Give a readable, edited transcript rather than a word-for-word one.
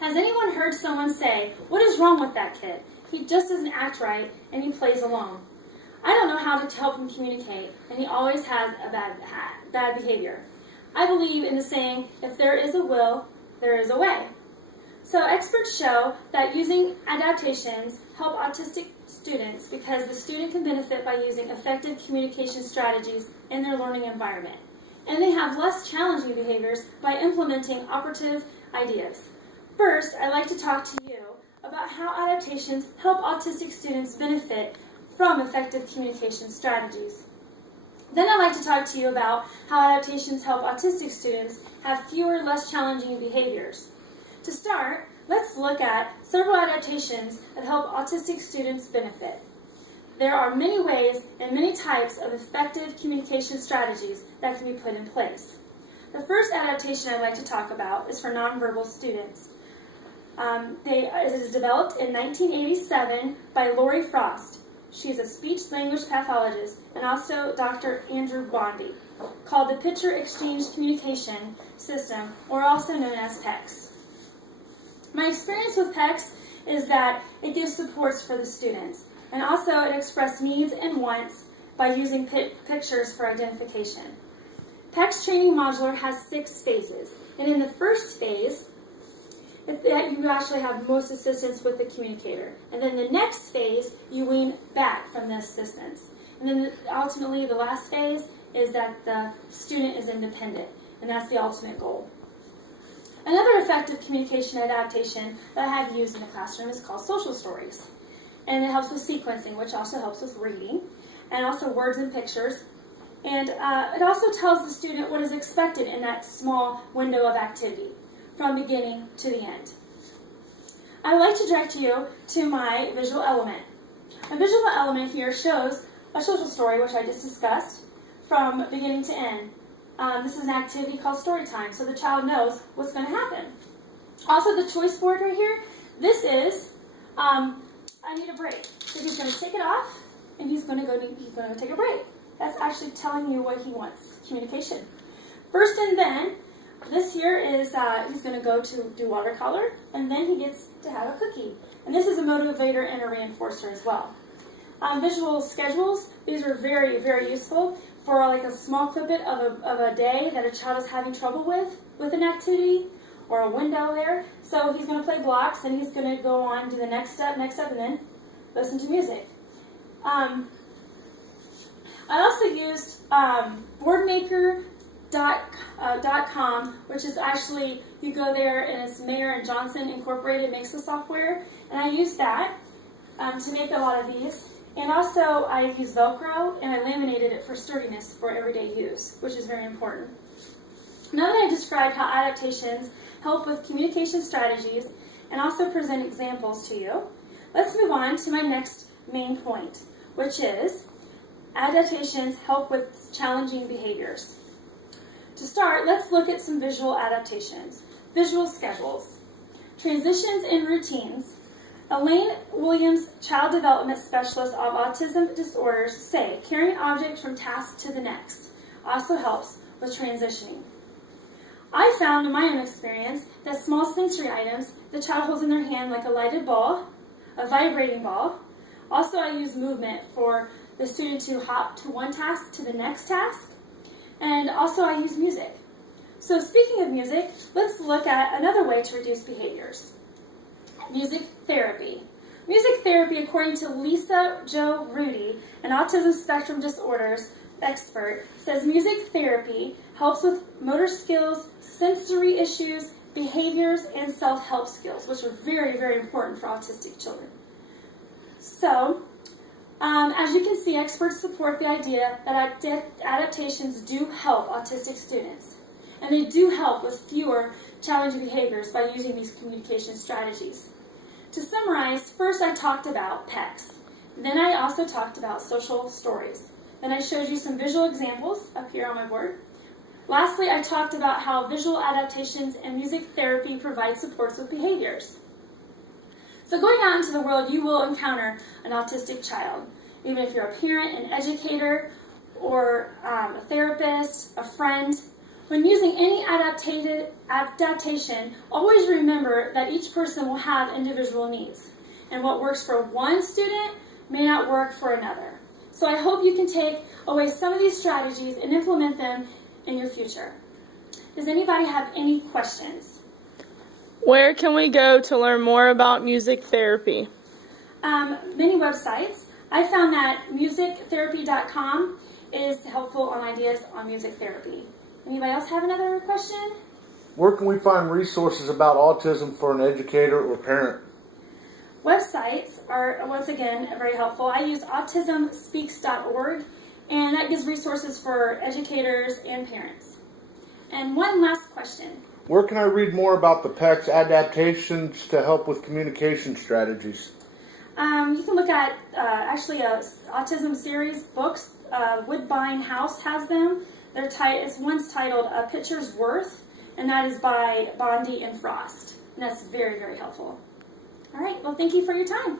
Has anyone heard someone say, "What is wrong with that kid? He just doesn't act right and he plays alone. I don't know how to help him communicate and he always has a bad behavior." I believe in the saying, if there is a will, there is a way. So experts show that using adaptations help autistic students because the student can benefit by using effective communication strategies in their learning environment. And they have less challenging behaviors by implementing operative ideas. First, I'd like to talk to you about how adaptations help autistic students benefit from effective communication strategies. Then I'd like to talk to you about how adaptations help autistic students have fewer, less challenging behaviors. To start, let's look at several adaptations that help autistic students benefit. There are many ways and many types of effective communication strategies that can be put in place. The first adaptation I'd like to talk about is for nonverbal students. It was developed in 1987 by Lori Frost. She's a speech-language pathologist, and also Dr. Andrew Bondi, called the Picture Exchange Communication System, or also known as PECS. My experience with PECS is that it gives supports for the students, and also it expresses needs and wants by using pictures for identification. PECS Training Modular has 6 phases, and in the first phase, you actually have most assistance with the communicator. And then the next phase, you wean back from the assistance. And then ultimately, the last phase is that the student is independent, and that's the ultimate goal. Another effective communication adaptation that I have used in the classroom is called social stories. And it helps with sequencing, which also helps with reading, and also words and pictures. And it also tells the student what is expected in that small window of activity, from beginning to the end. I would like to direct you to my visual element. A visual element here shows a social story, which I just discussed, from beginning to end. This is an activity called story time, so the child knows what's going to happen. Also, the choice board right here, this is, I need a break. So he's going to take it off, and he's going to go take a break. That's actually telling you what he wants, communication. First and then, this here is, he's going to go to do watercolor, and then he gets to have a cookie. And this is a motivator and a reinforcer as well. Visual schedules, these are very, very useful for like a small snippet of a day that a child is having trouble with an activity or a window there. So he's going to play blocks, and he's going to go on to the next step, and then listen to music. I also used boardmaker.com, which is actually, you go there and it's Mayer and Johnson Incorporated makes the software, and I used that to make a lot of these. And also I used Velcro, and I laminated it for sturdiness for everyday use, which is very important. Now that I described how adaptations help with communication strategies and also present examples to you, let's move on to my next main point, which is adaptations help with challenging behaviors. To start, let's look at some visual adaptations. Visual schedules. Transitions and routines. Elaine Williams, child development specialist of autism disorders, say carrying objects from task to the next also helps with transitioning. I found in my own experience that small sensory items the child holds in their hand, like a lighted ball, a vibrating ball. Also, I use movement for the student to hop to one task to the next task. And also I use music. So speaking of music, let's look at another way to reduce behaviors. Music therapy. Music therapy, according to Lisa Jo Rudy, an autism spectrum disorders expert, says music therapy helps with motor skills, sensory issues, behaviors, and self-help skills, which are very, very important for autistic children. So, as you can see, experts support the idea that adaptations do help autistic students, and they do help with fewer challenging behaviors by using these communication strategies. To summarize, first I talked about PECS. Then I also talked about social stories. Then I showed you some visual examples up here on my board. Lastly, I talked about how visual adaptations and music therapy provide supports with behaviors. So going out into the world, you will encounter an autistic child. Even if you're a parent, an educator, or a therapist, a friend, When using any adaptation, always remember that each person will have individual needs, and what works for one student may not work for another. So I hope you can take away some of these strategies and implement them in your future. Does anybody have any questions? Where can we go to learn more about music therapy? Many websites. I found that musictherapy.com is helpful on ideas on music therapy. Anybody else have another question? Where can we find resources about autism for an educator or parent? Websites are, once again, very helpful. I use autismspeaks.org, and that gives resources for educators and parents. And one last question. Where can I read more about the PEC's adaptations to help with communication strategies? You can look at actually a autism series books. Woodbine House has them. One's titled A Picture's Worth, and that is by Bondi and Frost. And that's very, very helpful. All right, well, thank you for your time.